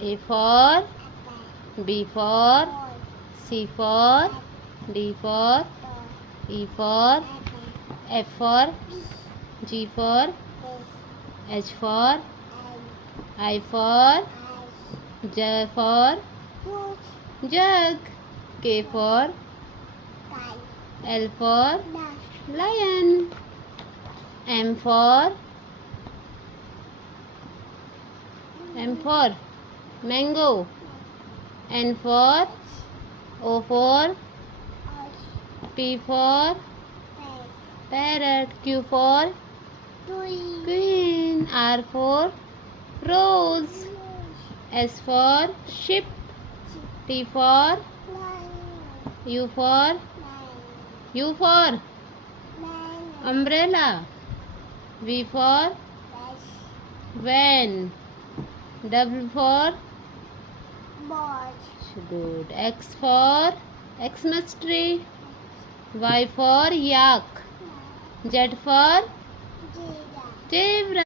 A for B for C for D for E for F for G for H for I for J for jug, K for L for lion, M for mango, N for O for P for parrot, Q for queen, R for rose, S for ship, T for U for umbrella, V for van, W for good, X for Xmas tree, Y for yak, Z for zebra.